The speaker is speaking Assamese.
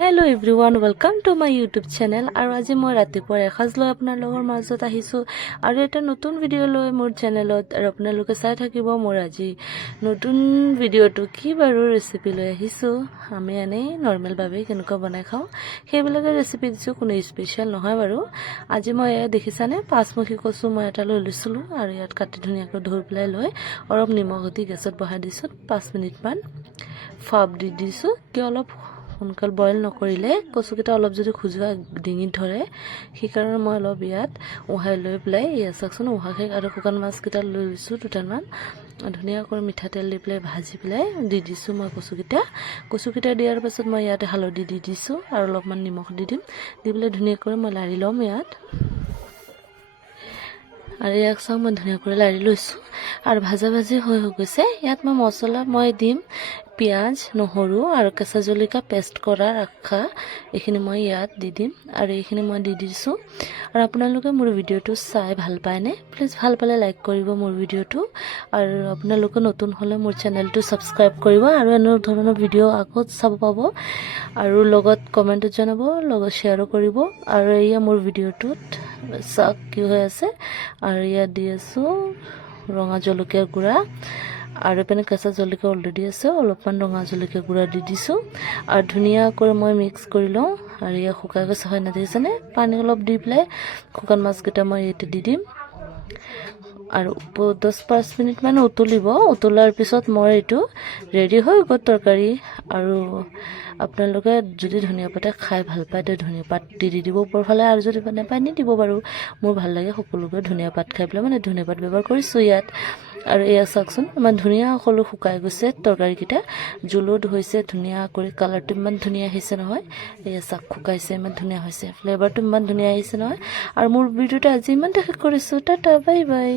Hello' everyone, welcome to my YouTube channel. আৰু আজি মই ৰাতিপুৱাৰ এসাঁজ লৈ আপোনালোকৰ মাজত আহিছোঁ আৰু এটা নতুন ভিডিঅ' লৈ মোৰ চেনেলত। আৰু আপোনালোকে চাই থাকিব মোৰ আজি নতুন ভিডিঅ'টো কি বাৰু ৰেচিপি লৈ আহিছোঁ। আমি এনেই নৰ্মেলভাৱে কেনেকুৱা বনাই খাওঁ সেইবিলাকে ৰেচিপি দিছোঁ, কোনো স্পেচিয়েল নহয় বাৰু। আজি মই দেখিছানে পাঁচমুখী কচু মই এটা লৈ লৈছিলোঁ আৰু ইয়াত কাটি ধুনীয়াকৈ ধুই পেলাই লৈ অলপ নিমখ দি গেছত বহাই দিছোঁ। 5 মিনিটমান ফাপ দি দিছোঁ, কিয় অলপ সোনকাল বইল নকৰিলে কচুকেইটা অলপ যদি খোজোৱা ডিঙিত ধৰে, সেইকাৰণে মই অলপ ইয়াত উহাই লৈ পেলাই ইয়াত চাওকচোন উহাই আৰু শুকান মাছকেইটা লৈ লৈছোঁ দুটামান। ধুনীয়াকৈ মিঠাতেল দি পেলাই ভাজি পেলাই দি দিছোঁ মই কচুকেইটা দিয়াৰ পাছত মই ইয়াতে হালধি দি দিছোঁ আৰু অলপমান নিমখ দি দিম। দি পেলাই ধুনীয়াকৈ মই লাৰি ল'ম ইয়াত। আৰু ইয়াক চাওঁ মই ধুনীয়াকৈ লাৰি লৈছোঁ আৰু ভাজি হৈ গৈছে। ইয়াত মই মছলা দিম পিঁয়াজ, নহৰু আৰু কেঁচা জলকীয়া পেষ্ট কৰা ৰখা, এইখিনি মই ইয়াত দি দিম আৰু এইখিনি মই দি দিছোঁ। আৰু আপোনালোকে মোৰ ভিডিঅ'টো চাই ভাল পায়নে? প্লিজ ভাল পালে লাইক কৰিব মোৰ ভিডিঅ'টো, আৰু আপোনালোকে নতুন হ'লে মোৰ চেনেলটো ছাবস্ক্ৰাইব কৰিব আৰু এনে ধৰণৰ ভিডিঅ' আকৌ চাব পাব। আৰু লগত কমেণ্টত জনাব, লগত শ্বেয়াৰো কৰিব। আৰু এয়া মোৰ ভিডিঅ'টোত চাওক কি হৈ আছে। আৰু ইয়াত দি আছোঁ ৰঙা জলকীয়া গুড়া, আৰু এইপিনে কেঁচা জলকীয়া অলৰেডি আছে, অলপমান ৰঙা জলকীয়া গুড়া দি দিছোঁ আৰু ধুনীয়াকৈ মই মিক্স কৰি লওঁ। আৰু ইয়াত শুকাই গৈছে হয় না, দেখিছেনে? পানী অলপ দি পেলাই শুকান মাছকেইটা মই ইয়াতে দি দিম আৰু 10-5 মিনিটমান উতলাৰ পিছত মই এইটো ৰেডি হৈ গ'ল তৰকাৰী। আৰু আপোনালোকে যদি ধনিয়া পাতে খাই ভাল পায় তো ধনিয়া পাত দি দিব ওপৰফালে, আৰু যদি নাপায় নিদিব বাৰু। মোৰ ভাল লাগে সকলোকে ধনিয়া পাত খাই পেলাই, মানে ধনিয়া পাত ব্যৱহাৰ কৰিছোঁ ইয়াত। আৰু এয়া চাওকচোন ইমান ধুনীয়া সকলো শুকাই গৈছে তৰকাৰীকেইটা, জোলো হৈছে ধুনীয়া কৰি, কালাৰটো ইমান ধুনীয়া আহিছে নহয়। এয়া চাক শুকাইছে, ইমান ধুনীয়া হৈছে, ফ্লেভাৰটো ইমান ধুনীয়া আহিছে নহয়। আৰু মোৰ ভিডিঅ'টো আজি ইমান শেষ কৰিছোঁ। Tata, bye bye.